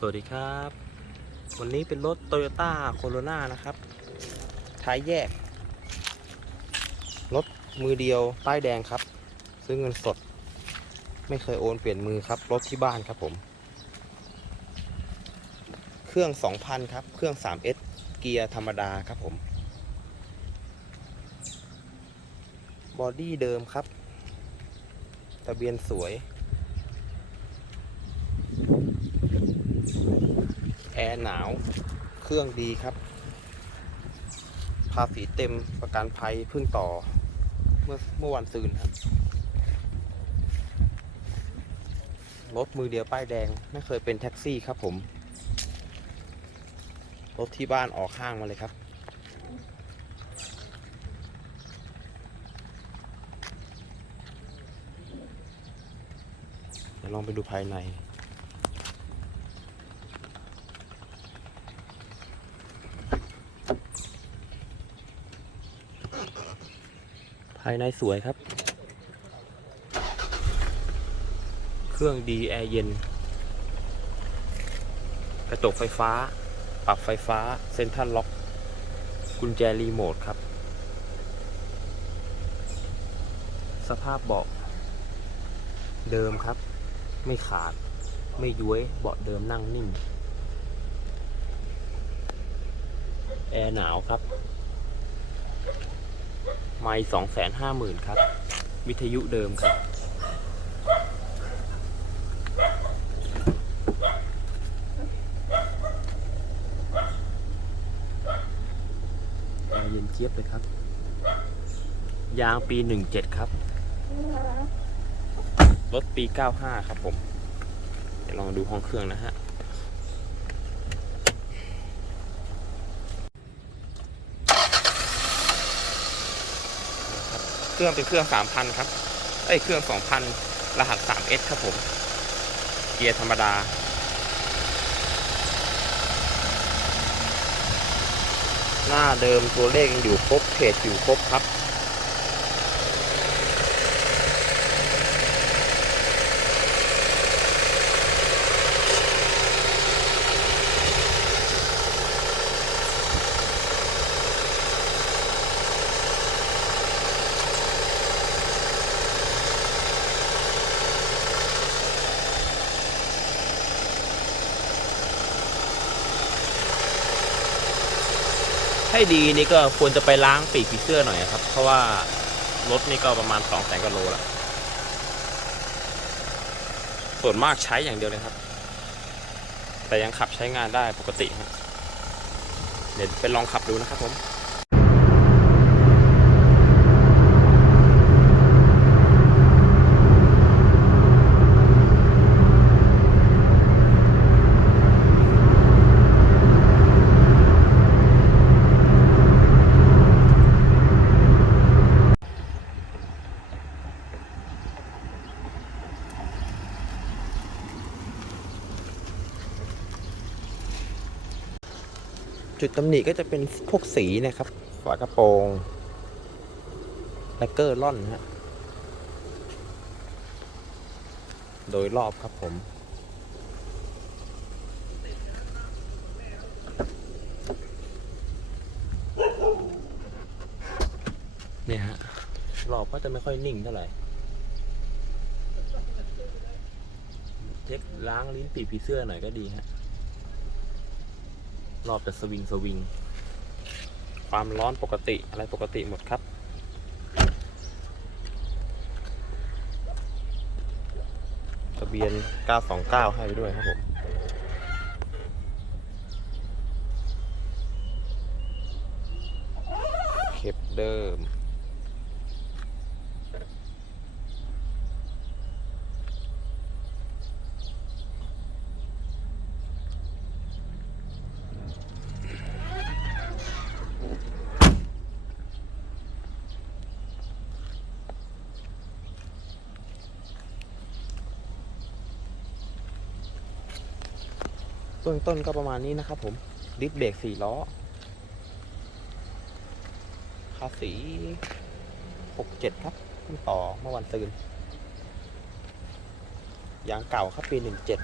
สวัสดีครับ วันนี้เป็นรถ Toyota Corolla นะครับ ท้ายแยก รถมือเดียวป้ายแดงครับ ซื้อเงินสด ไม่เคยโอนเปลี่ยนมือครับ รถที่บ้านครับผม เครื่อง 2,000 ครับ เครื่อง 3S เกียร์ธรรมดาครับผม บอดี้เดิมครับ ทะเบียนสวย แอร์หนาว เครื่องดีครับ ภาษีเต็มประกันภัยเพิ่งต่อ เมื่อเมื่อวันซืนครับ รถมือเดียวป้ายแดง ไม่เคยเป็นแท็กซี่ครับผม รถที่บ้านออกข้างมาเลยครับเดี๋ยวลองไปดูภายใน ภายในสวยครับ เครื่องดีแอร์เย็น กระจกไฟฟ้า ปรับไฟฟ้า เซ็นทรัลล็อก กุญแจรีโมทครับ สภาพเบาะเดิมครับ ไม่ขาด ไม่ย้วย เบาะเดิมนั่งนิ่มแอร์หนาวครับ ไม่สองแสนห้าหมื่นครับ วิทยุเดิมครับ เย็นเจี๊ยบเลยครับ ยางปีหนึ่งเจ็ดครับ รถปีเก้าห้าครับผม เดี๋ยวลองดูห้องเครื่องนะฮะ เครื่องเป็นเครื่อง3,000ครับเอ้ยเครื่อง2,000รหัส 3S ครับผม เกียร์ธรรมดา หน้าเดิมตัวเลขยังอยู่ครบเพจอยู่ครบครับ ให้ดีนี่ก็ควรจะไปล้างปีกผีเสื้อหน่อยครับ เพราะว่ารถนี่ก็ประมาณ2 0 0แสนกิโลละส่วนมากใช้อย่างเดียวเลยครับ แต่ยังขับใช้งานได้ปกติเดี๋ยวไปลองขับดูนะครับผม จุดตำหนิก็จะเป็นพวกสีนะครับ ฝากระโปรงแลกเกอร์ล่อนนะฮะโดยรอบครับผม เนี่ยฮะ รอบก็จะไม่ค่อยนิ่งเท่าไหร่ เช็คล้างลิ้นปีกผีเสื้อหน่อยก็ดีฮะ รอบจะสวิงสวิง ความร้อนปกติอะไรปกติหมดครับ ทะเบียน 929 ให้ไปด้วยครับผมเข็บเดิม บื้องต้นก็ประมาณนี้นะครับผมดิสเบรกสี่ล้อภาษีหกเจ็ดครับเพิ่งต่อเมื่อวันซืนยางเก่าครับปีหนึ่งเจ็ด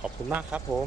ขอบคุณมากครับผม